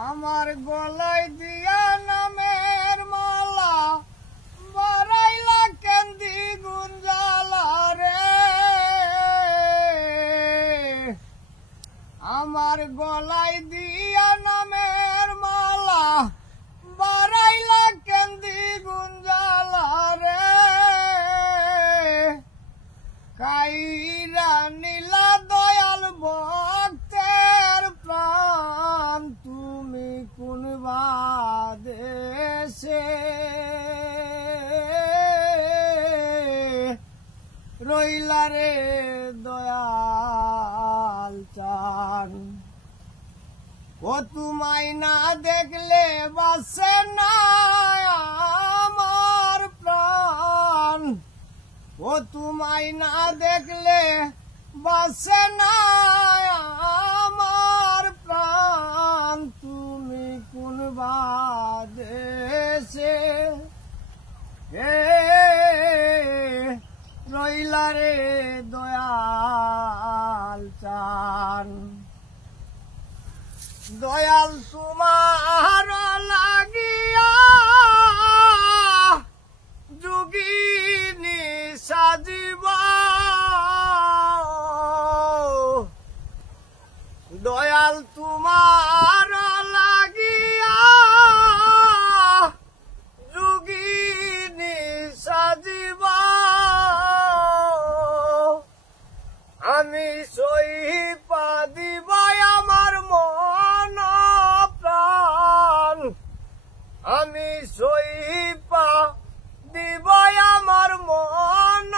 আমার গলায় দিয়া নামের মালা বাড়াইলা কেন্দি গুঞ্জালা রে। আমার গলায় দিয়া নামের মালা বাড়াইলা কেন্দি গুঞ্জালা রে। কাইরা নীলা দয়াল ভক্তের প্রাণ তুমি কোন বাদেশে রইলা রে দয়াল চান। ও তোমায় না দেখলে বাসে না আমার প্রাণ। ও তোমায় না দেখলে বাসে না আমার প্রাণ তুমি কোন বাদেশে রইলা রে দয়াল চান। দয়াল তোমার লাগিয়া যোগিনী সাজিব। দয়াল তোমার লাগিয়া যোগিনী সাজিব। আমি সইপা দিব আমার মন প্রাণ। আমি সইপা দিব আমার মন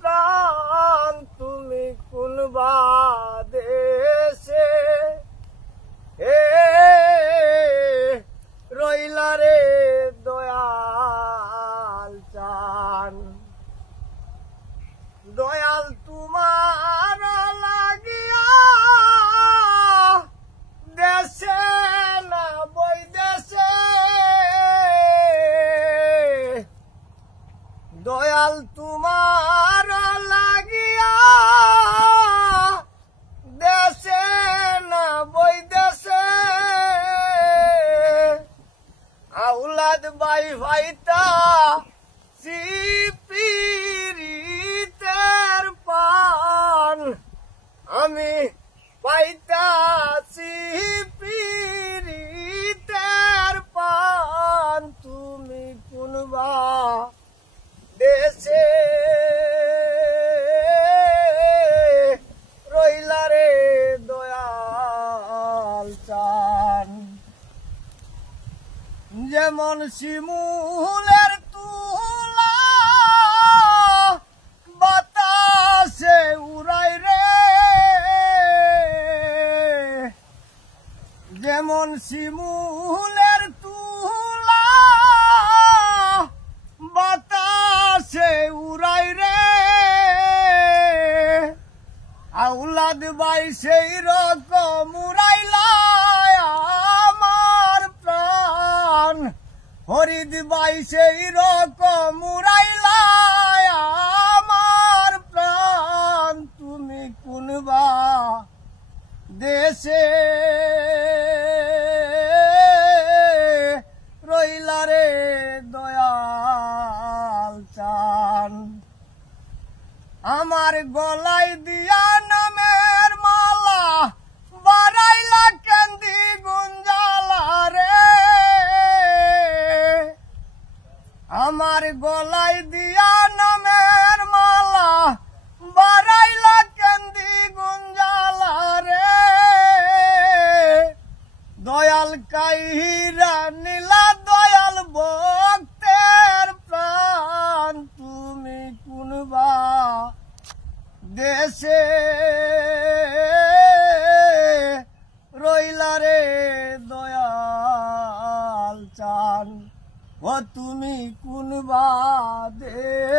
প্রাণ তুমি কোন বাদেশে রইলা রে দয়াল চান। দয়াল তোমার লাগিয়া দেশে না বৈদেশে। দয়াল তোমার লাগিয়া দেশে না বৈদেশে। আউলাদ বাই ভাইতা সিপিরিতের পান আমি পাইতাছি পিরিতের পান তুমি কোন দেশে রইলা রে দয়াল চান। যেমন শিমুলের তুলা বাতাসে উড়াই রে। যেমন শিমুলের তুলা বাতাসে উড়াই রে। আউলাদ বাই সেই রকম উড়াইলা আমার প্রাণ। হরিদ বাই সেই রকম উড়াইলা আমার প্রাণ তুমি কোন দেশে রইলা রে দয়াল চান। আমার গলায় দিয়া নামের মালা বাড়াইলা কেন্দি গুঞ্জালা রে। আমার গলায় দিয়া নামের মালা বাড়াইলা কেন্দি গুঞ্জালা রে। দয়াল কাইরা নীলা দয়াল ভক্তের প্রাণ তুমি কোন দেশে রইলা রে দয়াল চান। ও তুমি কোন দেশে